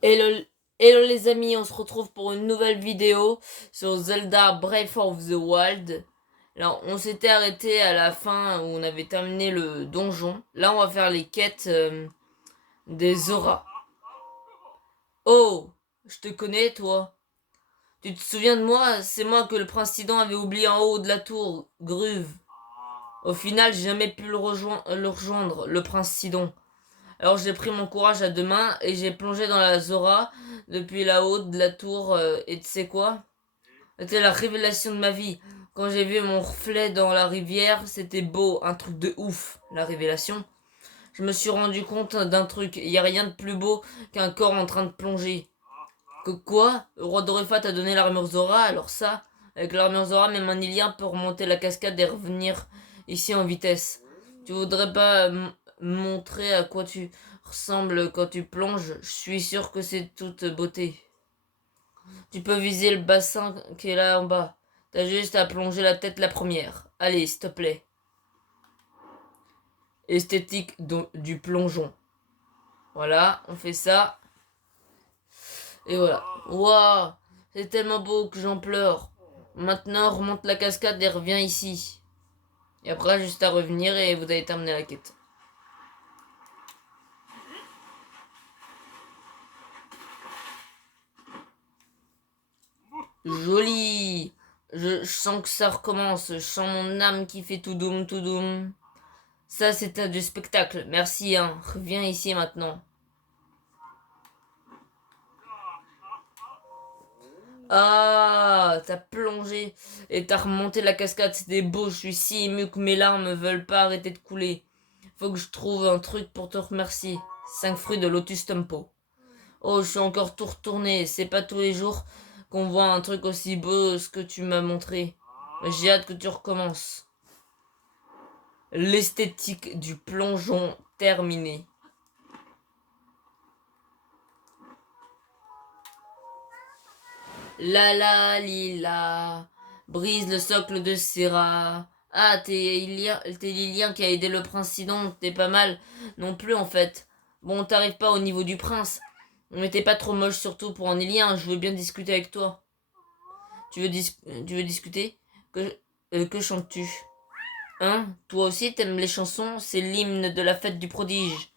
Hello, hello les amis, on se retrouve pour une nouvelle vidéo sur Zelda Breath of the Wild. Alors, on s'était arrêté à la fin où on avait terminé le donjon. Là, on va faire les quêtes des Zora. Oh, je te connais, toi. Tu te souviens de moi? C'est moi que le prince Sidon avait oublié en haut de la tour, Gruve. Au final, j'ai jamais pu le rejoindre, le prince Sidon. Alors j'ai pris mon courage à deux mains et j'ai plongé dans la Zora depuis la haute de la tour et tu sais quoi? C'était la révélation de ma vie. Quand j'ai vu mon reflet dans la rivière, c'était beau, un truc de ouf, la révélation. Je me suis rendu compte d'un truc, il y a rien de plus beau qu'un corps en train de plonger. Que quoi? Le roi d'Orepha t'a donné l'armure Zora, alors ça, avec l'armure Zora, même un Ilien peut remonter la cascade et revenir ici en vitesse. Tu voudrais pas montrer à quoi tu ressembles quand tu plonges? Je suis sûr que c'est toute beauté. Tu peux viser le bassin qui est là en bas. T'as juste à plonger la tête la première. Allez, s'il te plaît. Esthétique du plongeon. Voilà, on fait ça. Et voilà. Waouh, c'est tellement beau que j'en pleure. Maintenant, remonte la cascade et reviens ici. Et après, juste à revenir et vous allez terminer la quête. Joli. Je sens que ça recommence. Je sens mon âme qui fait tout doum, tout doum. Ça, c'était du spectacle. Merci, hein. Reviens ici maintenant. Ah, t'as plongé et t'as remonté la cascade. C'était beau. Je suis si ému que mes larmes veulent pas arrêter de couler. Faut que je trouve un truc pour te remercier. 5 fruits de Lotus Tempo. Oh, je suis encore tout retourné. C'est pas tous les jours qu'on voit un truc aussi beau ce que tu m'as montré. J'ai hâte que tu recommences. L'esthétique du plongeon terminé. La la li la. Brise le socle de Serra. Ah, t'es Lilien qui a aidé le prince Sidon. T'es pas mal non plus en fait. Bon, t'arrives pas au niveau du prince. Mais t'es pas trop moche surtout pour un Lilien. Je veux bien discuter avec toi. Tu veux discuter? Que chantes-tu? Hein? Toi aussi t'aimes les chansons? C'est l'hymne de la fête du prodige.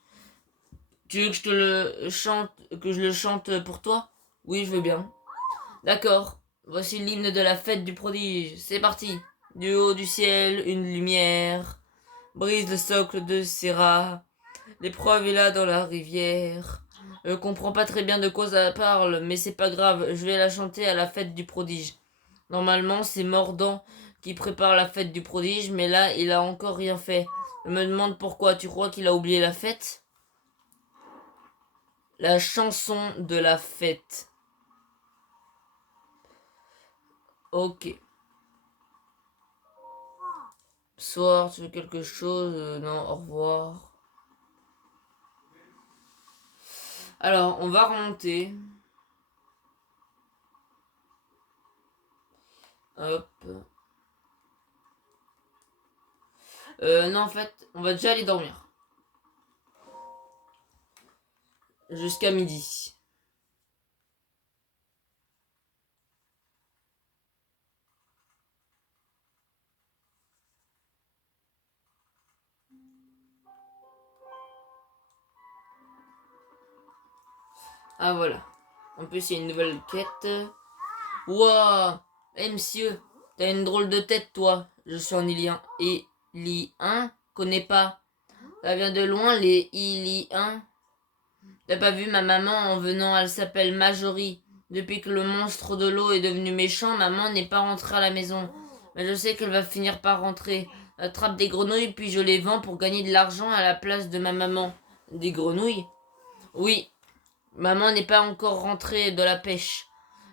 Tu veux que je te le chante, que je le chante pour toi? Oui, je veux bien. D'accord. Voici l'hymne de la fête du prodige. C'est parti. Du haut du ciel, une lumière. Brise le socle de Serra. L'épreuve est là dans la rivière. Je comprends pas très bien de quoi ça parle, mais c'est pas grave. Je vais la chanter à la fête du prodige. Normalement, c'est Mordant qui prépare la fête du prodige, mais là, il a encore rien fait. Je me demande pourquoi. Tu crois qu'il a oublié la fête? La chanson de la fête. Ok. Soir, tu veux quelque chose? Non, au revoir. Alors, on va remonter. Hop. Non, en fait, on va déjà aller dormir. Jusqu'à midi. Ah, voilà. En plus, il y a une nouvelle quête. Wouah! Eh, monsieur, t'as une drôle de tête, toi. Je suis un Ilien. Et Li-1? Connais pas. Ça vient de loin, les Iliens. T'as pas vu ma maman en venant, elle s'appelle Marjorie. Depuis que le monstre de l'eau est devenu méchant, maman n'est pas rentrée à la maison. Mais je sais qu'elle va finir par rentrer. Attrape des grenouilles puis je les vends pour gagner de l'argent à la place de ma maman. Des grenouilles? Oui, maman n'est pas encore rentrée de la pêche.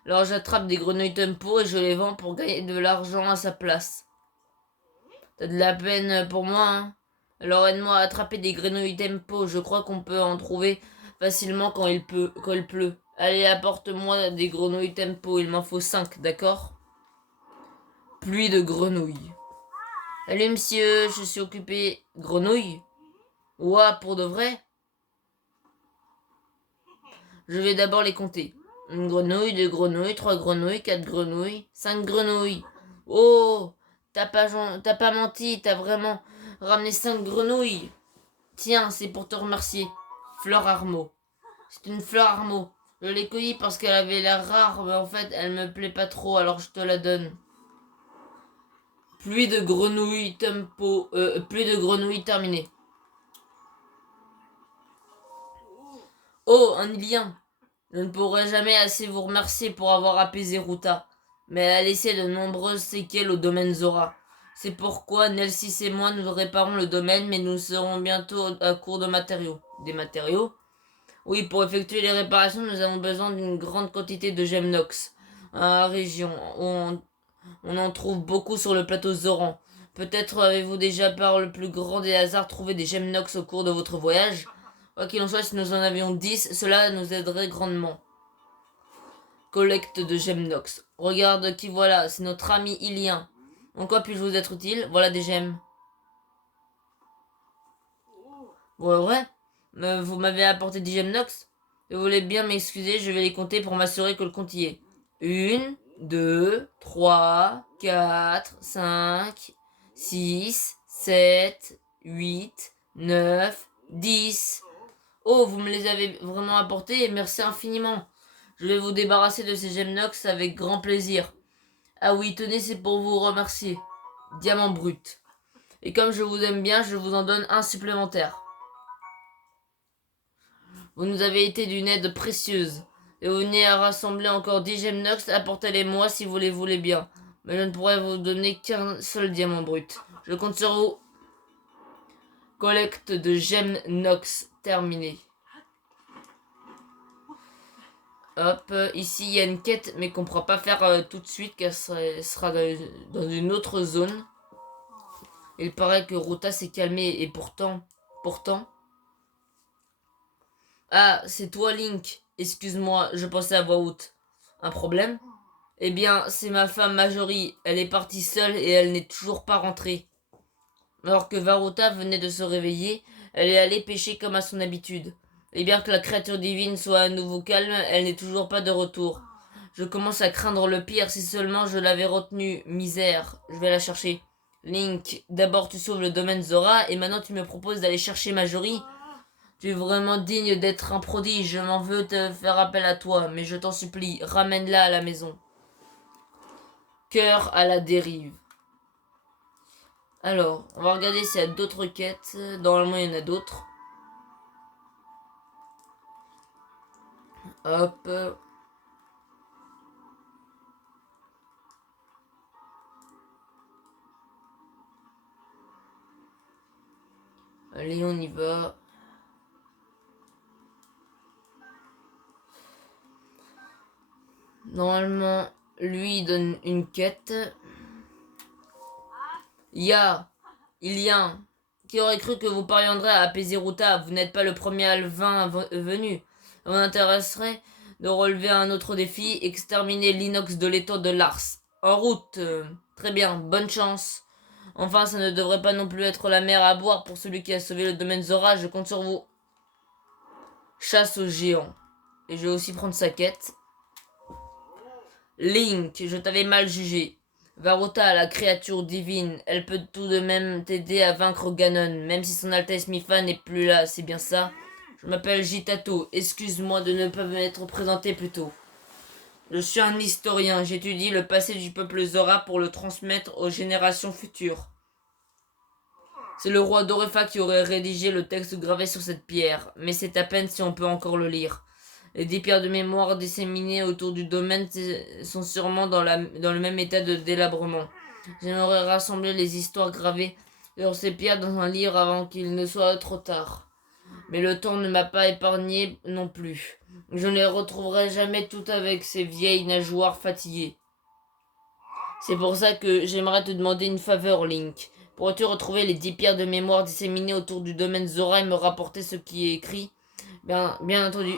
Alors j'attrape des grenouilles tempo et je les vends pour gagner de l'argent à sa place. T'as de la peine pour moi, hein? Alors aide-moi à attraper des grenouilles tempo. Je crois qu'on peut en trouver facilement quand il pleut. Allez, apporte-moi des grenouilles tempo. Il m'en faut 5, d'accord? Pluie de grenouilles. Allez, monsieur, je suis occupé. Grenouilles? Ouah, pour de vrai? Je vais d'abord les compter. Une grenouille, deux grenouilles, trois grenouilles, quatre grenouilles, cinq grenouilles. Oh, t'as pas menti, t'as vraiment ramené 5 grenouilles. Tiens, c'est pour te remercier. Fleur Armo. C'est une fleur Armo. Je l'ai cueillie parce qu'elle avait l'air rare, mais en fait, elle me plaît pas trop, alors je te la donne. Pluie de grenouilles, pluie de grenouilles terminée. Oh, un Ilien. Je ne pourrai jamais assez vous remercier pour avoir apaisé Ruta, mais elle a laissé de nombreuses séquelles au domaine Zora. C'est pourquoi Nelsis et moi nous réparons le domaine, mais nous serons bientôt à court de matériaux. Des matériaux? Oui, pour effectuer les réparations, nous avons besoin d'une grande quantité de gemmes nox. À la région, on en trouve beaucoup sur le plateau Zoran. Peut-être avez-vous déjà, par le plus grand des hasards, trouvé des gemmes nox au cours de votre voyage? Quoi qu'il en soit, si nous en avions 10, cela nous aiderait grandement. Collecte de gemmes nox. Regarde qui voilà, c'est notre ami Ilien. En quoi puis-je vous être utile? Voilà des gemmes. Ouais. Vous m'avez apporté 10 gemmes nox? Vous voulez bien m'excuser, je vais les compter pour m'assurer que le compte y est. 1, 2, 3, 4, 5, 6, 7, 8, 9, 10. Oh, vous me les avez vraiment apportés et merci infiniment. Je vais vous débarrasser de ces gemmes nox avec grand plaisir. Ah oui, tenez, c'est pour vous remercier. Diamant brut. Et comme je vous aime bien, je vous en donne un supplémentaire. Vous nous avez été d'une aide précieuse. Et vous venez à rassembler encore 10 gemmes nox, apportez-les-moi si vous les voulez bien. Mais je ne pourrai vous donner qu'un seul diamant brut. Je compte sur vous. Collecte de gemmes nox terminée. Hop, ici il y a une quête, mais qu'on ne pourra pas faire tout de suite, car elle sera dans une autre zone. Il paraît que Ruta s'est calmée, et pourtant... Ah, c'est toi Link. Excuse-moi, je pensais à voix haute. Un problème? Eh bien, c'est ma femme Marjorie. Elle est partie seule et elle n'est toujours pas rentrée. Alors que Varuta venait de se réveiller, elle est allée pêcher comme à son habitude. Et bien que la créature divine soit à nouveau calme, elle n'est toujours pas de retour. Je commence à craindre le pire, si seulement je l'avais retenue. Misère, je vais la chercher. Link, d'abord tu sauves le domaine Zora, et maintenant tu me proposes d'aller chercher Marjorie. Tu es vraiment digne d'être un prodige, je m'en veux te faire appel à toi, mais je t'en supplie, ramène-la à la maison. Cœur à la dérive. Alors, on va regarder s'il y a d'autres quêtes. Normalement, il y en a d'autres. Hop. Allez, on y va. Normalement, lui, il donne une quête. Il y a qui aurait cru que vous parviendrez à apaiser Ruta. Vous n'êtes pas le premier alvin venu. Ça vous intéresserait de relever un autre défi, exterminer l'inox de l'étang de Lars. En route. Très bien, bonne chance. Enfin, ça ne devrait pas non plus être la mer à boire pour celui qui a sauvé le domaine Zora. Je compte sur vous. Chasse aux géants. Et je vais aussi prendre sa quête. Link, je t'avais mal jugé. Varuta, la créature divine, elle peut tout de même t'aider à vaincre Ganon, même si son Altesse Mifa n'est plus là, c'est bien ça? Je m'appelle Jitato, excuse-moi de ne pas m'être présenté plus tôt. Je suis un historien, j'étudie le passé du peuple Zora pour le transmettre aux générations futures. C'est le roi Dorefa qui aurait rédigé le texte gravé sur cette pierre, mais c'est à peine si on peut encore le lire. Les 10 pierres de mémoire disséminées autour du domaine sont sûrement dans le même état de délabrement. J'aimerais rassembler les histoires gravées sur ces pierres dans un livre avant qu'il ne soit trop tard. Mais le temps ne m'a pas épargné non plus. Je ne les retrouverai jamais toutes avec ces vieilles nageoires fatiguées. C'est pour ça que j'aimerais te demander une faveur, Link. Pourrais-tu retrouver les 10 pierres de mémoire disséminées autour du domaine Zora et me rapporter ce qui est écrit? Bien entendu.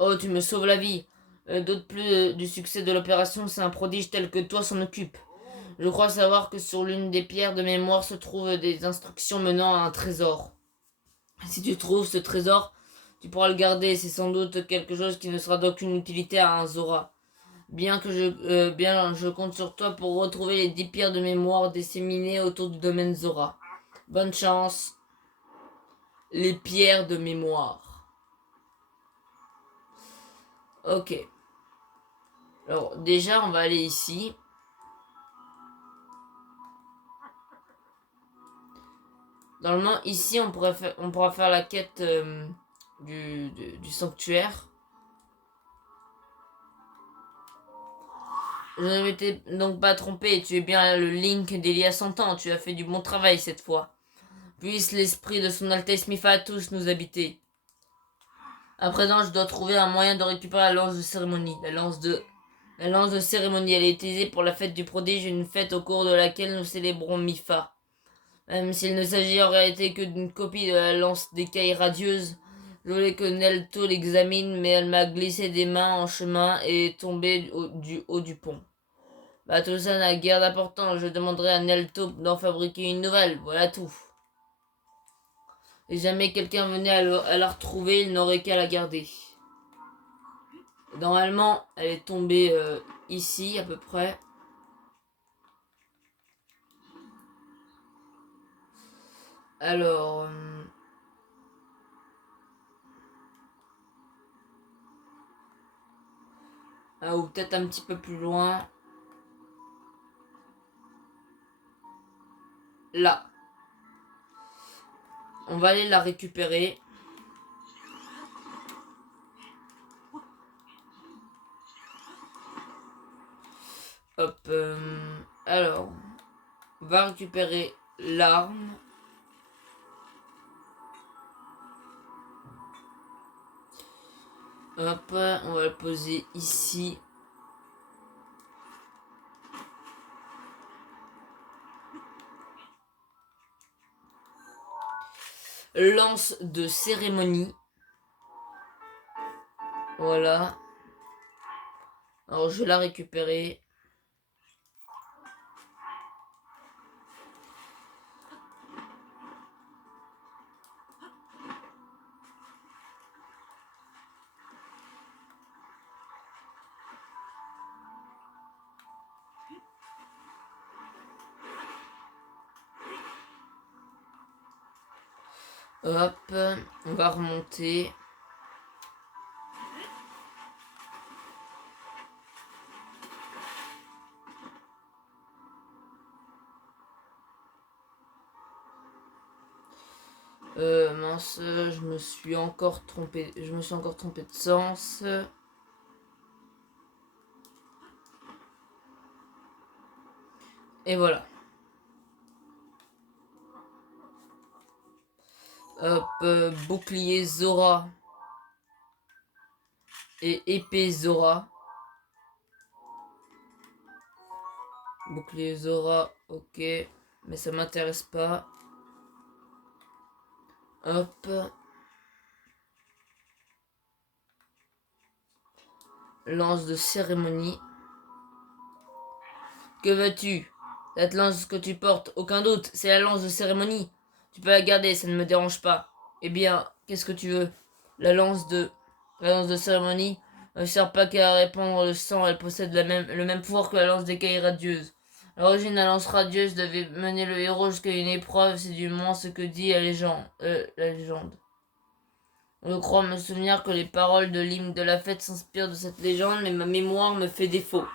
Oh, tu me sauves la vie. D'autre plus du succès de l'opération, c'est un prodige tel que toi s'en occupe. Je crois savoir que sur l'une des pierres de mémoire se trouvent des instructions menant à un trésor. Si tu trouves ce trésor, Tu pourras le garder, c'est sans doute quelque chose qui ne sera d'aucune utilité à un Zora. Bien je compte sur toi pour retrouver les 10 pierres de mémoire disséminées autour du domaine Zora. Bonne chance. Les pierres de mémoire. Ok. Alors déjà on va aller ici. Normalement ici on pourra faire la quête du sanctuaire. Je ne m'étais donc pas trompé, tu es bien le Link d'il y a 100 ans, tu as fait du bon travail cette fois. Puisse l'esprit de son Altesse Miphatus nous habiter. À présent, je dois trouver un moyen de récupérer la lance de cérémonie. La lance de cérémonie, elle est utilisée pour la fête du prodige, une fête au cours de laquelle nous célébrons Mifa. Même s'il ne s'agit en réalité que d'une copie de la lance d'écaille radieuse, je voulais que Nelto l'examine, mais elle m'a glissé des mains en chemin et est tombée du haut du pont. Bah tout ça n'a guère d'importance, je demanderai à Nelto d'en fabriquer une nouvelle, voilà tout. Si jamais quelqu'un venait à la retrouver, il n'aurait qu'à la garder. Normalement, elle est tombée ici à peu près. Alors... ou peut-être un petit peu plus loin. Là. On va aller la récupérer. Hop. Alors. On va récupérer l'arme. Hop. On va la poser ici. Lance de cérémonie. Voilà. Alors je vais la récupérer. Hop. On va remonter. Mince, je me suis encore trompé. Je me suis encore trompé de sens. Et voilà. Hop, bouclier Zora. Et épée Zora. Bouclier Zora, ok. Mais ça m'intéresse pas. Hop. Lance de cérémonie. Que veux-tu? Cette lance que tu portes, aucun doute, c'est la lance de cérémonie. Tu peux la garder, ça ne me dérange pas. Eh bien, qu'est-ce que tu veux? La lance de... La lance de cérémonie ne sert pas qu'à répandre le sang, elle possède le même pouvoir que la lance d'écaille radieuse. À l'origine, la lance radieuse devait mener le héros jusqu'à une épreuve, c'est du moins ce que dit la légende. Je crois me souvenir que les paroles de l'hymne de la fête s'inspirent de cette légende, mais ma mémoire me fait défaut.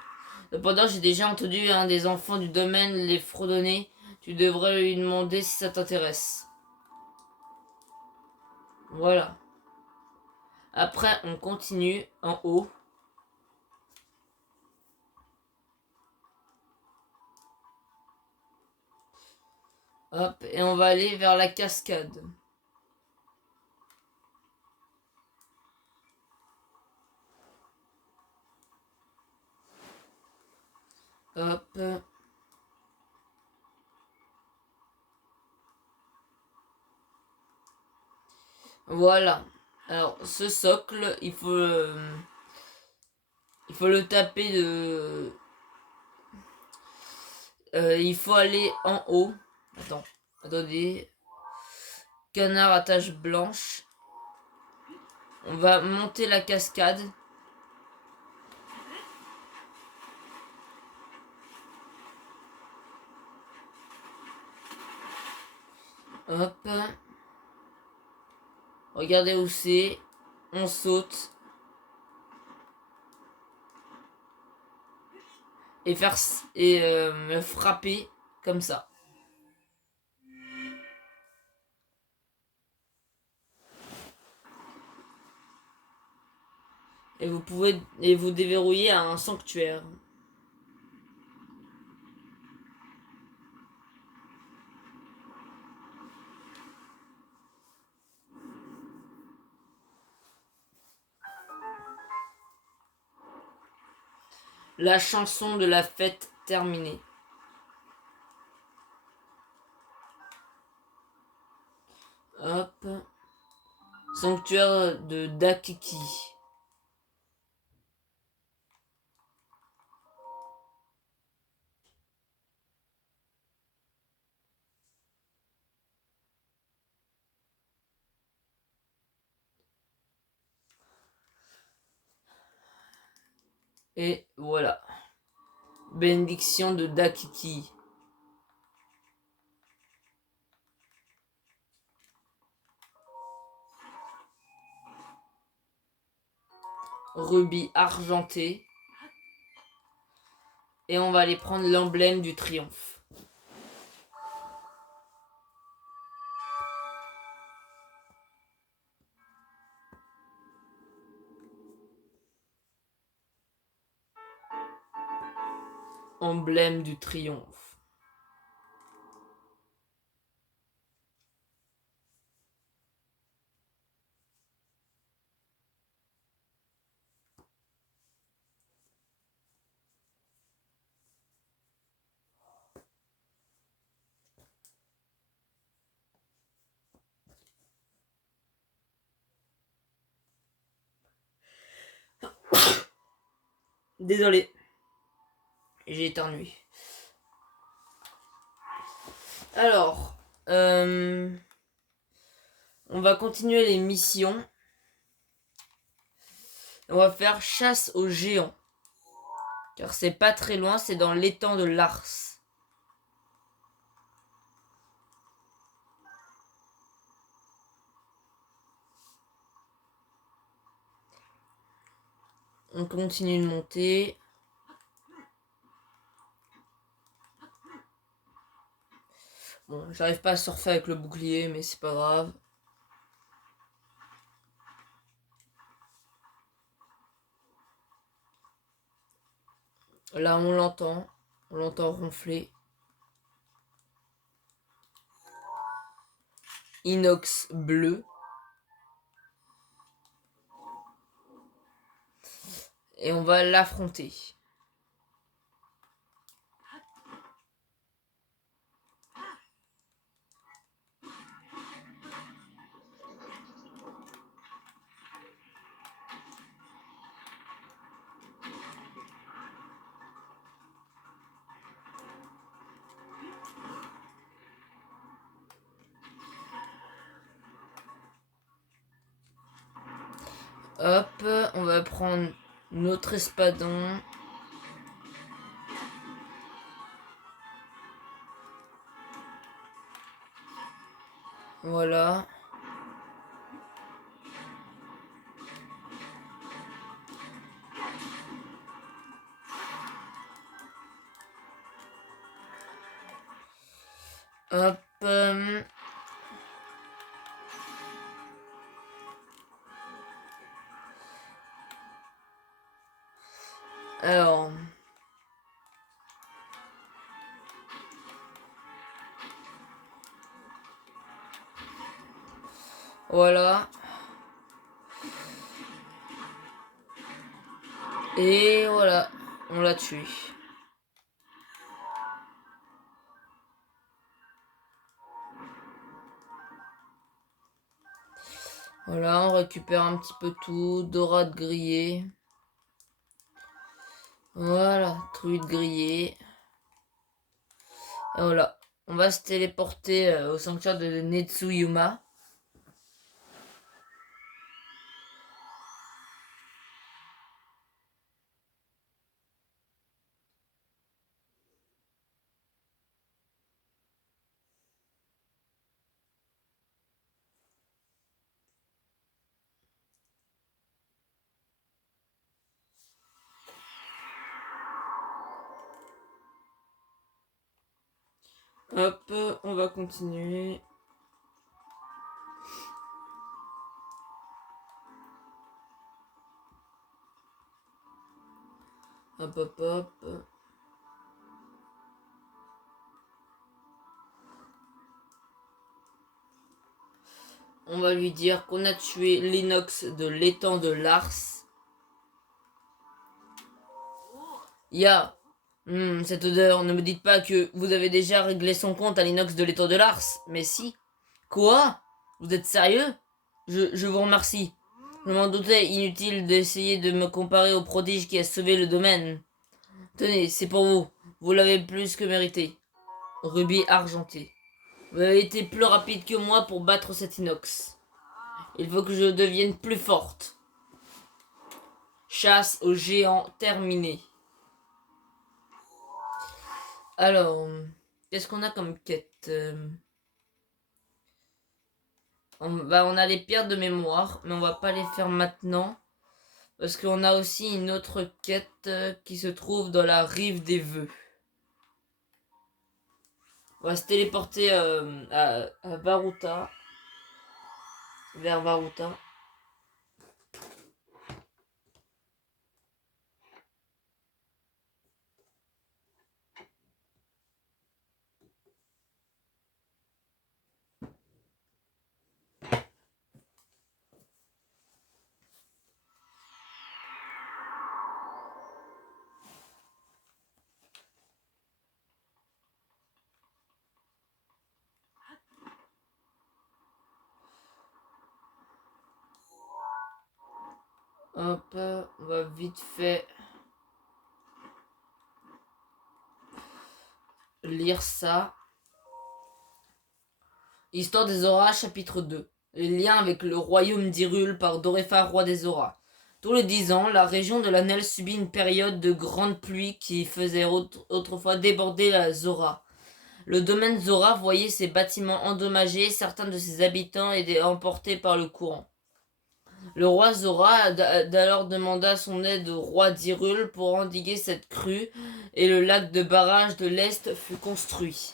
Cependant, j'ai déjà entendu un des enfants du domaine les fredonner. Tu devrais lui demander si ça t'intéresse. Voilà. Après, on continue en haut. Hop, et on va aller vers la cascade. Hop. Voilà. Alors, ce socle, il faut le taper de... il faut aller en haut. Attendez. Canard à tache blanche. On va monter la cascade. Hop. Regardez où c'est. On saute. Et faire me frapper comme ça. Et vous déverrouiller à un sanctuaire. La chanson de la fête terminée. Hop. Sanctuaire de Dakiki. Et voilà. Bénédiction de Dakiki. Rubis argenté. Et on va aller prendre l'emblème du triomphe. Emblème du triomphe. Désolé. J'ai éternué. Alors, on va continuer les missions. On va faire chasse aux géants. Car c'est pas très loin, c'est dans l'étang de Lars. On continue de monter. Bon, j'arrive pas à surfer avec le bouclier, mais c'est pas grave. Là, on l'entend ronfler. Inox bleu. Et on va l'affronter. Hop, on va prendre notre espadon. Voilà. Hop. Alors. Voilà. Et voilà. On l'a tué. Voilà, on récupère un petit peu tout. Dorade grillée. Voilà, truite grillée. Et voilà. On va se téléporter au sanctuaire de Netsuyuma. Hop, on va continuer. Hop, hop, hop. On va lui dire qu'on a tué l'inox de l'étang de Lars. Ya, cette odeur, ne me dites pas que vous avez déjà réglé son compte à l'inox de l'étang de Lars. Mais si. Quoi? Vous êtes sérieux? Je vous remercie. Je m'en doutais, inutile d'essayer de me comparer au prodige qui a sauvé le domaine. Tenez, c'est pour vous. Vous l'avez plus que mérité. Rubis argenté. Vous avez été plus rapide que moi pour battre cet inox. Il faut que je devienne plus forte. Chasse aux géants terminée. Alors, qu'est-ce qu'on a comme quête? On a les pierres de mémoire, mais on va pas les faire maintenant. Parce qu'on a aussi une autre quête qui se trouve dans la rive des vœux. On va se téléporter à Varuta. Vers Varuta. Hop, on va vite fait lire ça. Histoire des Auras, chapitre 2. Les liens avec le royaume d'Hyrule par Dorefa, roi des Auras. Tous les 10 ans, la région de l'Anel subit une période de grande pluie qui faisait autrefois déborder la Zora. Le domaine Zora voyait ses bâtiments endommagés, certains de ses habitants étaient emportés par le courant. Le roi Zora d'alors demanda son aide au roi d'Hyrule pour endiguer cette crue, et le lac de barrage de l'Est fut construit.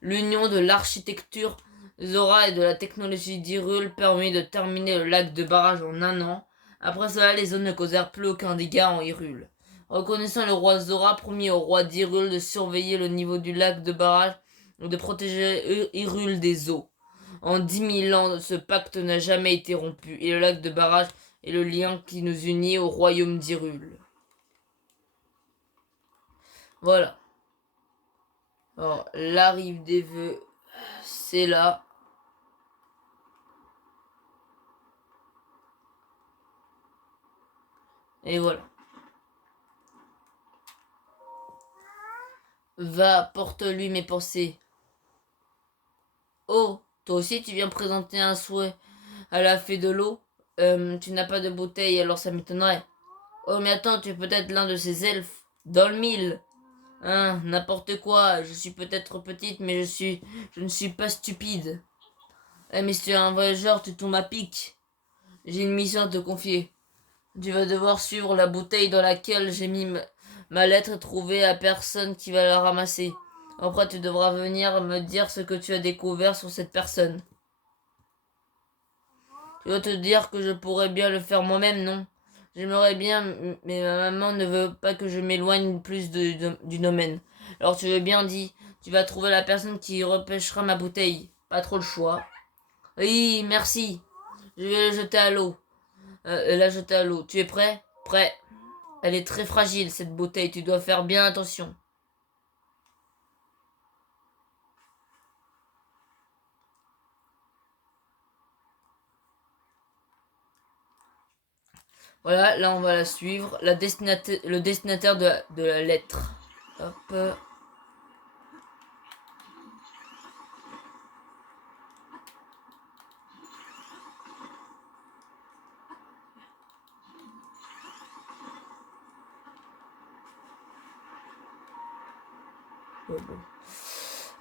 L'union de l'architecture Zora et de la technologie d'Hyrule permit de terminer le lac de barrage en 1 an. Après cela, les zones ne causèrent plus aucun dégât en Hyrule. Reconnaissant le roi Zora, promit au roi d'Hyrule de surveiller le niveau du lac de barrage et de protéger Hyrule des eaux. En 10 000 ans, ce pacte n'a jamais été rompu, et le lac de barrage est le lien qui nous unit au royaume d'Hyrule. Voilà. Alors, la rive des vœux, c'est là. Et voilà. Va, porte-lui mes pensées. Oh, toi aussi tu viens présenter un souhait à la fée de l'eau. Tu n'as pas de bouteille, alors ça m'étonnerait. Oh, mais attends, tu es peut-être l'un de ces elfes. Dans le mille. Hein, n'importe quoi. Je suis peut-être petite, mais je ne suis pas stupide. Eh, mais si tu es un voyageur, tu tombes à pic. J'ai une mission à te confier. Tu vas devoir suivre la bouteille dans laquelle j'ai mis ma lettre et trouver la personne qui va la ramasser. Après, tu devras venir me dire ce que tu as découvert sur cette personne. Tu dois te dire que je pourrais bien le faire moi-même, non? J'aimerais bien, mais ma maman ne veut pas que je m'éloigne plus du domaine. Alors tu veux bien, dis, tu vas trouver la personne qui repêchera ma bouteille. Pas trop le choix. Oui, merci. Je vais la jeter à l'eau. La jeter à l'eau. Tu es prêt? Prêt. Elle est très fragile, cette bouteille. Tu dois faire bien attention. Voilà, là on va la suivre. Le destinataire de la lettre. Hop.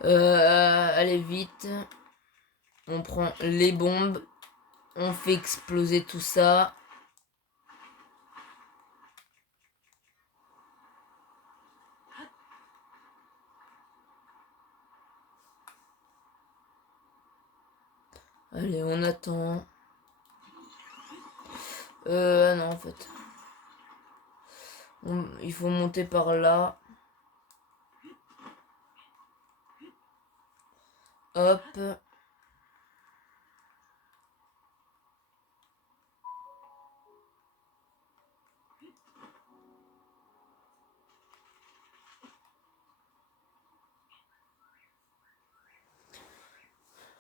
Allez vite. On prend les bombes. On fait exploser tout ça. Allez, on attend. Non, en fait. Il faut monter par là. Hop.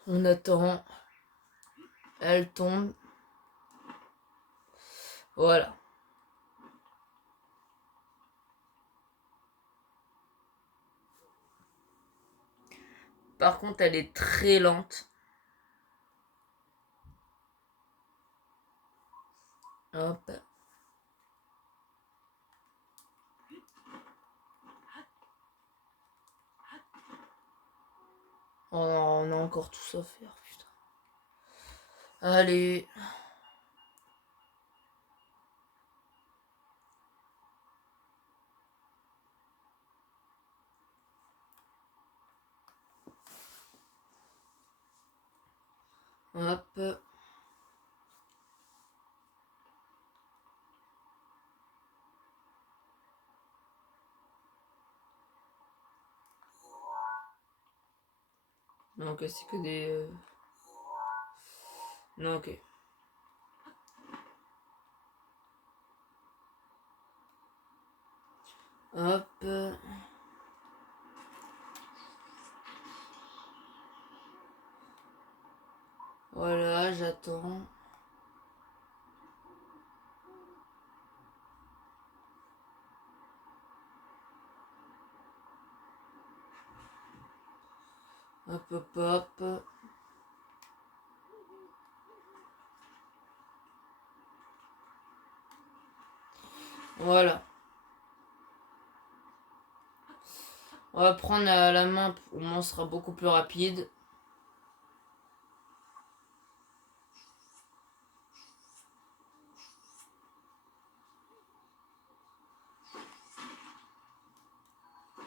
On attend. Elle tombe. Voilà. Par contre, elle est très lente. Hop. Oh non, on a encore tout ça à faire, putain. Allez. Hop. Non, ok, c'est que des... Non, ok. Hop. Voilà, j'attends. Hop, hop, hop. Voilà. On va prendre la main, au moins ce sera beaucoup plus rapide.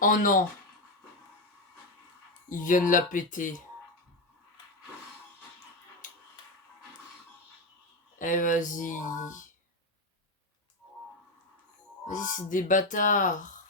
Oh non! Ils viennent la péter. Eh vas-y. Vas-y, c'est des bâtards.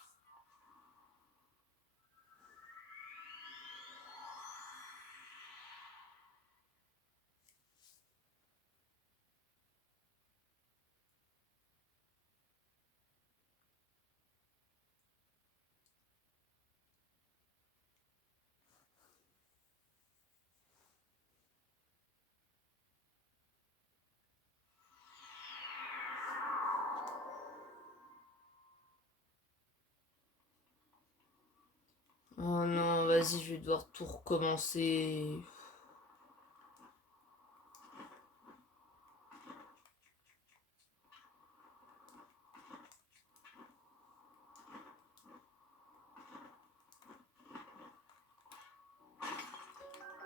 Oh non, vas-y, je vais devoir tout recommencer.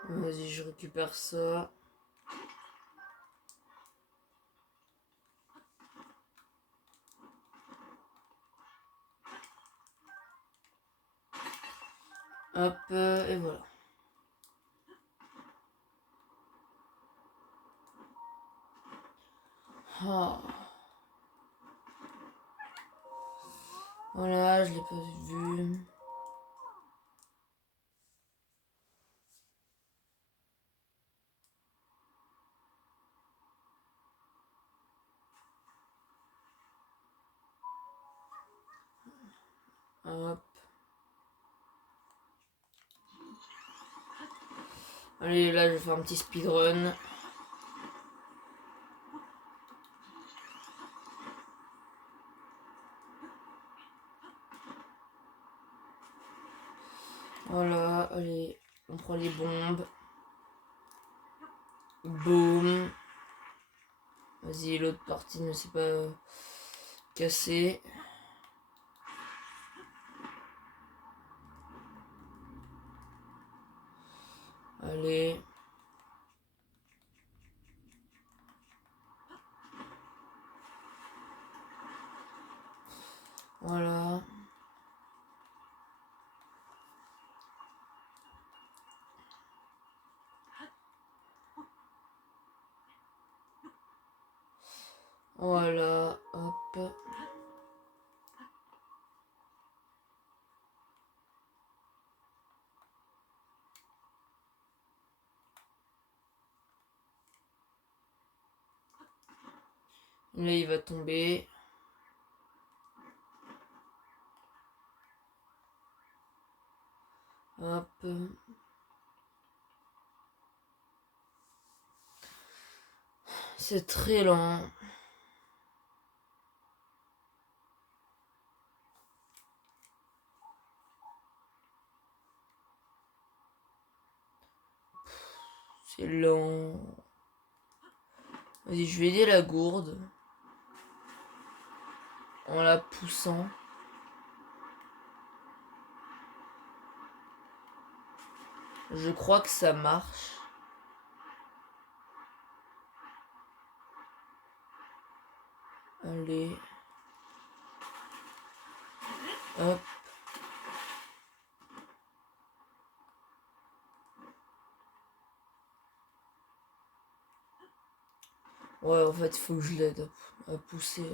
Vas-y, je récupère ça. Hop, et voilà. Oh. Voilà, je l'ai pas vu. Hop. Allez, là, je vais faire un petit speedrun. Voilà, allez, on prend les bombes. Boum. Vas-y, l'autre partie ne s'est pas cassée. Allez. Voilà. Voilà, hop. Là, il va tomber. Hop. C'est très lent. C'est lent. Vas-y, je vais aider la gourde. En la poussant. Je crois que ça marche. Allez. Hop. Ouais, en fait, il faut que je l'aide à pousser.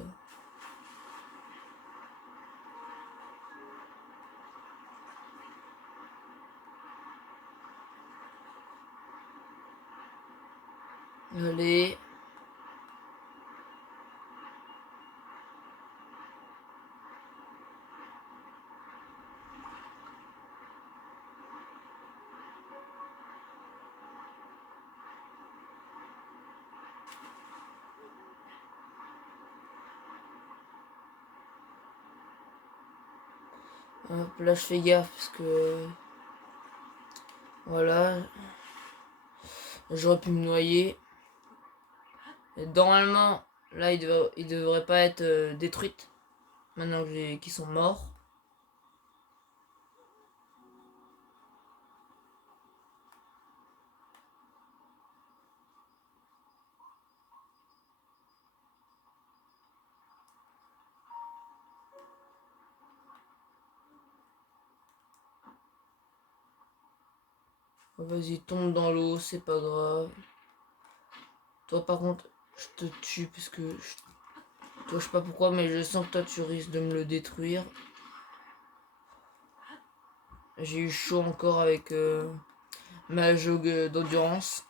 Allez. Hop, là, je fais gaffe parce que... Voilà. J'aurais pu me noyer. Et normalement, là, il devrait pas être détruite. Maintenant qu'ils sont morts. Vas-y, tombe dans l'eau, c'est pas grave. Toi, par contre, je te tue parce que... Toi, je sais pas pourquoi, mais je sens que toi, tu risques de me le détruire. J'ai eu chaud encore avec ma jauge d'endurance.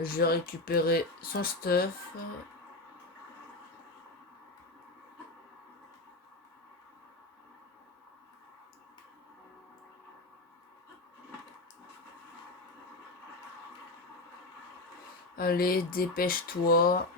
Je vais récupérer son stuff. Allez, dépêche-toi.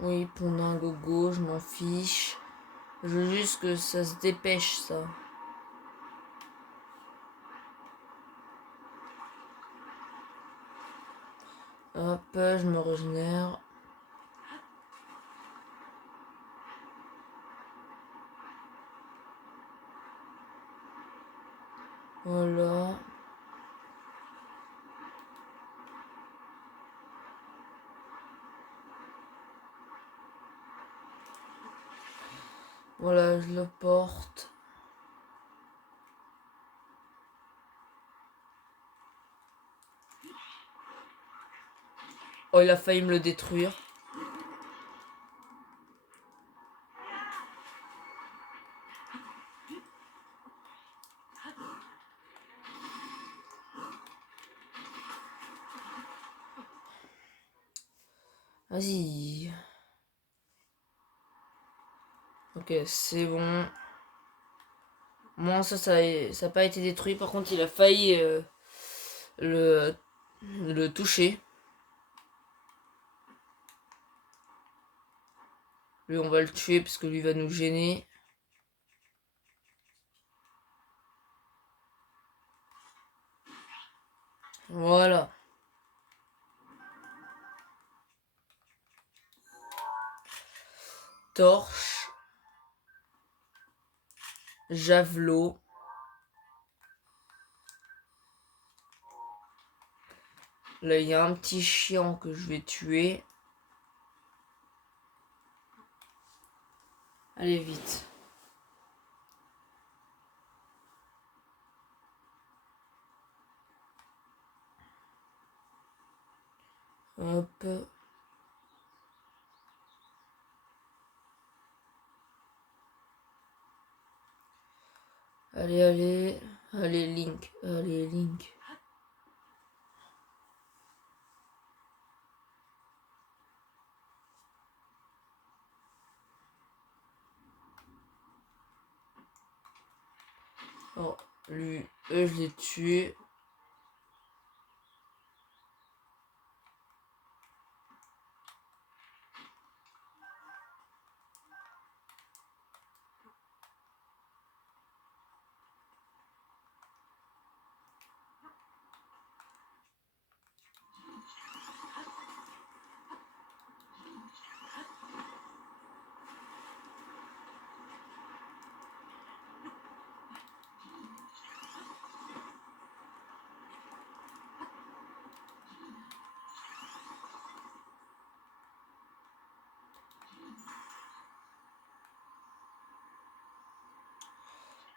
Oui, pendant un gogo, je m'en fiche. Je veux juste que ça se dépêche, ça. Hop, je me régénère. Voilà. Voilà, je le porte. Oh, il a failli me le détruire. Vas-y. Ok, c'est bon. Moi, ça a pas été détruit. Par contre, il a failli le, le toucher. Lui, on va le tuer parce que lui va nous gêner. Voilà. torche, javelot, là il y a un petit chien que je vais tuer. Allez vite. Hop. Allez, allez. Allez, Link. Allez, Link. Oh, lui, eux, je l'ai tué.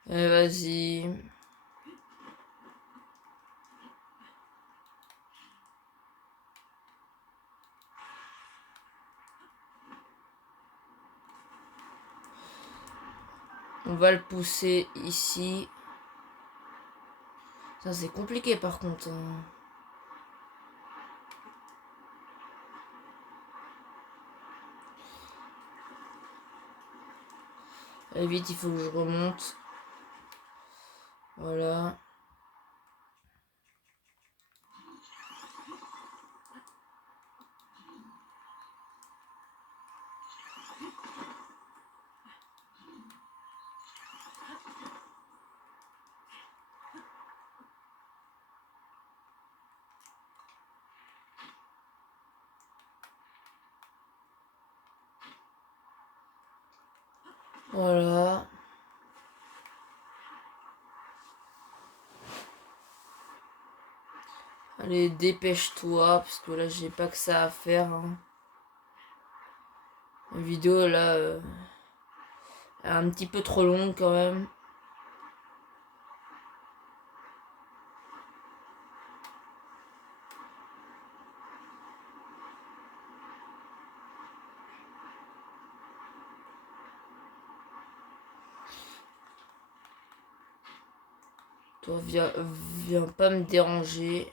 Vas-y. On va le pousser ici. Ça, c'est compliqué par contre. Allez, vite, il faut que je remonte. Voilà. Voilà. Allez, dépêche-toi, parce que là, j'ai pas que ça à faire. Hein. La vidéo, là, est un petit peu trop longue quand même. Toi, viens pas me déranger.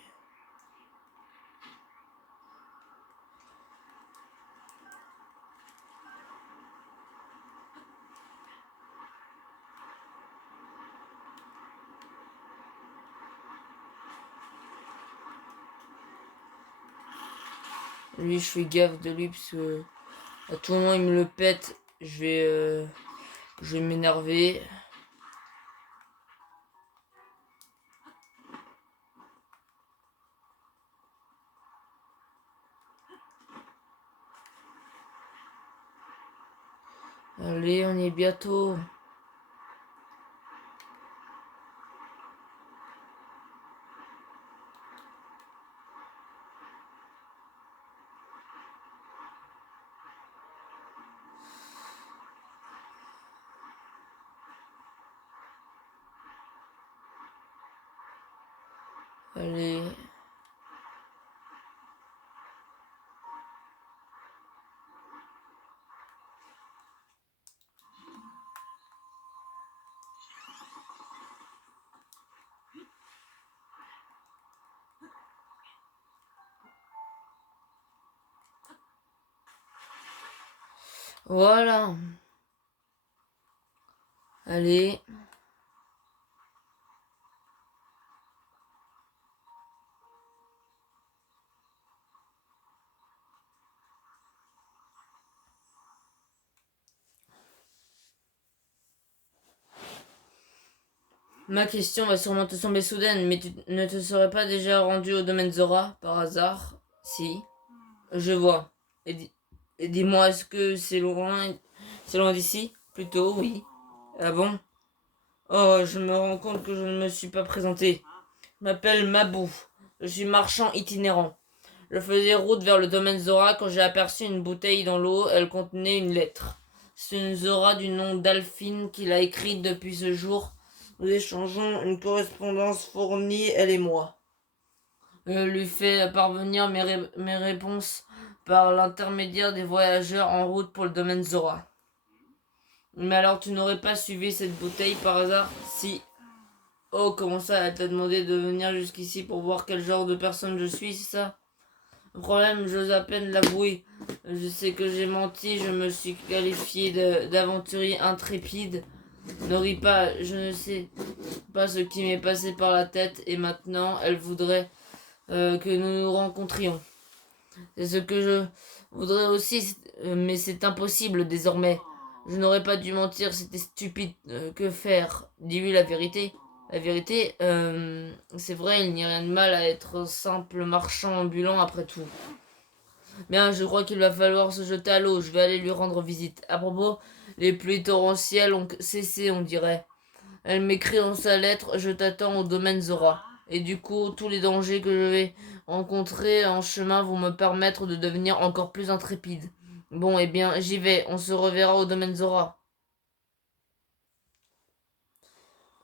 Lui, je fais gaffe de lui, parce que à tout moment, il me le pète. Je vais m'énerver. Allez, on y est bientôt. Allez. Voilà. Allez. Ma question va sûrement te sembler soudaine, mais tu ne te serais pas déjà rendu au domaine Zora, par hasard? Si. Je vois. Et dis-moi, est-ce que c'est loin? C'est loin d'ici? Plutôt, oui. Ah bon? Oh, je me rends compte que je ne me suis pas présenté. Je m'appelle Mabou. Je suis marchand itinérant. Je faisais route vers le domaine Zora quand j'ai aperçu une bouteille dans l'eau. Elle contenait une lettre. C'est une Zora du nom d'Alphine qui l'a écrite depuis ce jour. Nous échangeons une correspondance fournie, elle et moi. Je lui fais parvenir mes réponses par l'intermédiaire des voyageurs en route pour le domaine Zora. Mais alors tu n'aurais pas suivi cette bouteille par hasard? Si. Oh, comment ça, elle t'a demandé de venir jusqu'ici pour voir quel genre de personne je suis, c'est ça? Le problème, j'ose à peine l'avouer. Je sais que j'ai menti, je me suis qualifié d'aventurier intrépide. Ne ris pas, je ne sais pas ce qui m'est passé par la tête et maintenant elle voudrait que nous nous rencontrions. C'est ce que je voudrais aussi, mais c'est impossible désormais. Je n'aurais pas dû mentir, c'était stupide. Que faire? Dis-lui la vérité. La vérité, c'est vrai, il n'y a rien de mal à être simple marchand ambulant après tout. Bien, je crois qu'il va falloir se jeter à l'eau, je vais aller lui rendre visite. À propos, les pluies torrentielles ont cessé, on dirait. Elle m'écrit dans sa lettre, je t'attends au domaine Zora. Et du coup, tous les dangers que je vais rencontrer en chemin vont me permettre de devenir encore plus intrépide. Bon, eh bien, j'y vais, on se reverra au domaine Zora.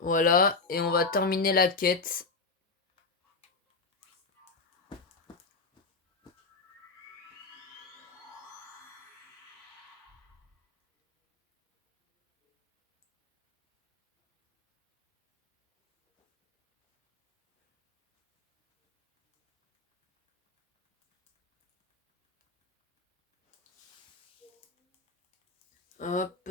Voilà, et on va terminer la quête. Hop.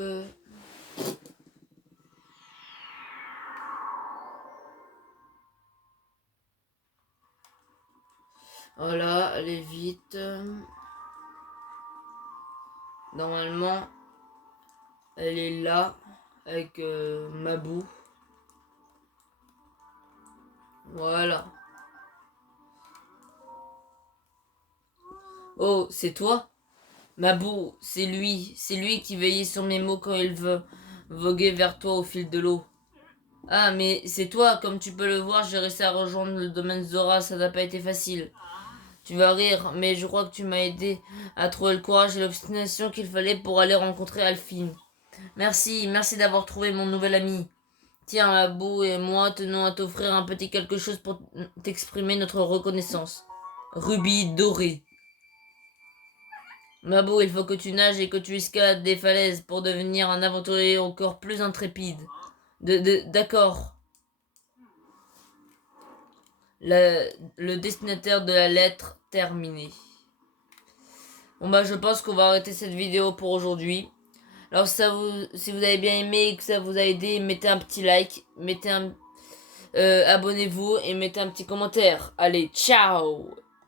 Voilà, allez vite. Normalement, elle est là, avec Mabou. Voilà. Oh, c'est toi? Mabou, c'est lui qui veillait sur mes mots quand il veut voguer vers toi au fil de l'eau. Ah, mais c'est toi, comme tu peux le voir, j'ai réussi à rejoindre le domaine Zora, ça n'a pas été facile. Tu vas rire, mais je crois que tu m'as aidé à trouver le courage et l'obstination qu'il fallait pour aller rencontrer Alphine. Merci d'avoir trouvé mon nouvel ami. Tiens, Mabou et moi tenons à t'offrir un petit quelque chose pour t'exprimer notre reconnaissance. Rubis doré. Mabou, il faut que tu nages et que tu escalades des falaises pour devenir un aventurier encore plus intrépide. D'accord. Le destinataire de la lettre terminé. Bon bah je pense qu'on va arrêter cette vidéo pour aujourd'hui. Alors si vous avez bien aimé et que ça vous a aidé, mettez un petit like, abonnez-vous et mettez un petit commentaire. Allez, ciao!